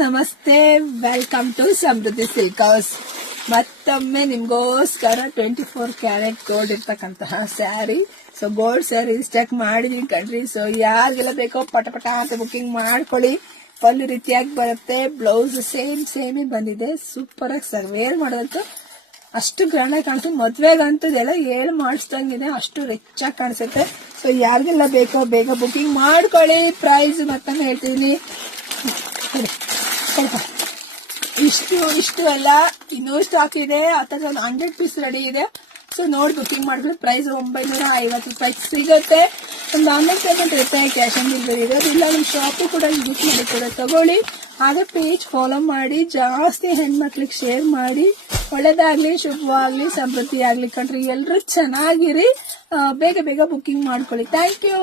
ನಮಸ್ತೆ, welcome to Samriddhi silk house. ಮತ್ತೊಮ್ಮೆ ನಿಮ್ಗೋಸ್ಕರ 24 ಕ್ಯಾರೆಟ್ ಗೋಲ್ಡ್ ಇರ್ತಕ್ಕಂತಹ sari. So gold sari stock ಮಾಡಿದೀನಿ ಕಣ್ರಿ. ಸೊ ಯಾರಿಗೆಲ್ಲ ಬೇಕೋ ಪಟ ಅಂತ ಬುಕಿಂಗ್ ಮಾಡ್ಕೊಳ್ಳಿ. ಪಲ್ಲು ರೀತಿಯಾಗಿ ಬರುತ್ತೆ, ಬ್ಲೌಸ್ ಸೇಮ್ ಬಂದಿದೆ. ಸೂಪರ್ ಆಗಿ ವೇರ್ ಮಾಡೋದಂತೂ ಅಷ್ಟು ಗ್ರ್ಯಾಂಡ್ ಆಗಿ ಕಾಣಿಸುತ್ತೆ. ಮದ್ವೆಗಂತೂ ಇದೆಲ್ಲ ಹೇಳಿ ಮಾಡಿಸ್ದಂಗಿದೆ, ಅಷ್ಟು ರಿಚ್ ಆಗಿ ಕಾಣಿಸುತ್ತೆ. ಸೊ ಯಾರಿಗೆಲ್ಲ ಬೇಕೋ ಬೇಗ ಬುಕಿಂಗ್ ಮಾಡ್ಕೊಳ್ಳಿ. ಪ್ರೈಸ್ ಮತ್ತೊಮ್ಮೆ ಹೇಳ್ತೀನಿ, ಇಷ್ಟು ಎಲ್ಲ ಇನ್ನೂ ಸ್ಟಾಕ್ ಇದೆ. ಅಥವಾ ಒಂದು 100 ಪೀಸ್ ರೆಡಿ ಇದೆ. ಸೊ ನೋಡಿ ಬುಕಿಂಗ್ ಮಾಡಿದ್ರೆ ಪ್ರೈಸ್ 950 ರೂಪಾಯಿ ಸಿಗುತ್ತೆ. ಒಂದು ಆನ್ಲೈನ್ ಪೇಮೆಂಟ್ ಇರುತ್ತೆ, ಕ್ಯಾಶ್ ಆನ್ ಡೆಲಿವರಿ ಇರೋದಿಲ್ಲ. ನಿಮ್ಮ ಶಾಪು ಕೂಡ ವಿಸಿಟ್ ಮಾಡಿ ಕೂಡ ತಗೊಳ್ಳಿ. ಹಾಗೆ ಪೇಜ್ ಫಾಲೋ ಮಾಡಿ, ಜಾಸ್ತಿ ಹೆಣ್ಮಕ್ಳಿಗೆ ಶೇರ್ ಮಾಡಿ. ಒಳ್ಳೇದಾಗ್ಲಿ, ಶುಭವಾಗ್ಲಿ, ಸಮೃದ್ಧಿ ಆಗ್ಲಿ ಕಣ್ರಿ. ಎಲ್ರು ಚೆನ್ನಾಗಿರಿ. ಬೇಗ ಬುಕಿಂಗ್ ಮಾಡ್ಕೊಳ್ಳಿ. Thank you.